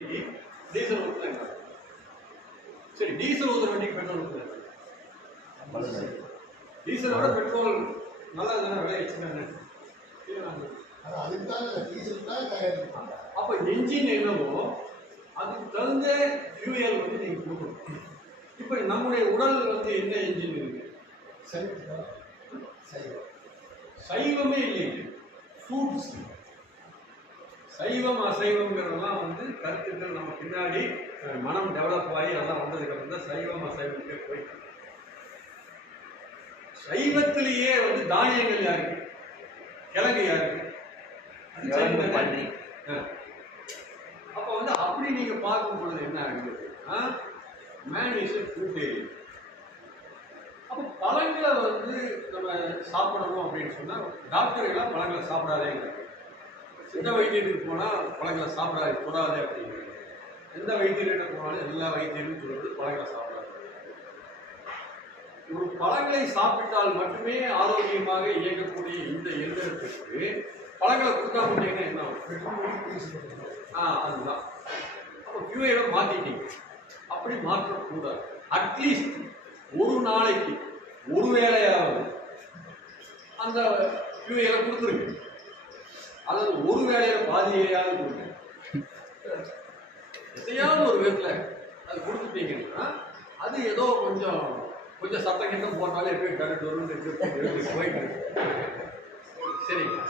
Diesel ஊற்றுனா சரி, diesel ஊற்றுற வண்டிக்கு பெட்ரோல் ஊற்றுனா டீசலோட பெட்ரோல் நல்லா இருந்தால் விலை வச்சுக்காங்க. அப்போ என்ஜின் என்னவோ அதுக்கு தகுந்த ஃபியூயல் வந்து நீங்கள் கொடுக்கணும். இப்போ நம்முடைய உடல் வந்து என்ன என்ஜின் இருக்கு? சைவமே இல்லைங்க, ஃப்ரூட்ஸ். சைவம் அசைவங்கிறதெல்லாம் வந்து கருத்துக்கள் நம்ம பின்னாடி மனம் டெவலப் ஆகி அதெல்லாம் வந்ததுக்கு அப்புறம் தான் சைவம் அசைவத்துக்கே போயிட்டு. சைவத்திலேயே வந்து தானியங்கள் யாருக்கு? கிழங்கு யாருக்கு? அப்போ வந்து அப்படி நீங்க பார்க்கும் பொழுது என்ன ஆகுதுன்னா மேன் இஸ் எ ஃப்ரூட்டேரியன். அப்போ பழங்களை வந்து நம்ம சாப்பிடணும் அப்படின்னு சொன்னால் டாக்டர்கள்லாம் பழங்களை சாப்பிடாதேங்க. சித்த வைத்தியத்துக்கு போனால் பழங்களை சாப்பிடாது கூடாது அப்படிங்கிறது. எந்த வைத்தியர்கிட்ட போனாலும் எல்லா வைத்தியரும் சொல்வது பழங்களை சாப்பிடாது. ஒரு பழங்களை சாப்பிட்டால் மட்டுமே ஆரோக்கியமாக இயங்கக்கூடிய இந்த எந்திரத்திற்கு பழங்களை கொடுத்தா முடியுங்கன்னா என்ன அதுதான். அப்போ ஃபியூயலை மாற்றிட்டீங்க. அப்படி மாற்றக்கூடாது. அட்லீஸ்ட் ஒரு நாளைக்கு ஒரு வேளையாவது அந்த ஃபியூயலை கொடுத்துருங்க. அல்லது ஒரு வேளையில பாதியையாவது கொடுங்க. எதையாவது ஒரு விதத்தில் அது கொடுத்துட்டீங்கன்னா அது ஏதோ கொஞ்சம் கொஞ்சம் சத்தம் கிட்டம் போட்டாலே எப்படி கரெக்ட் வரும்னு போயிட்டு சரிங்களா?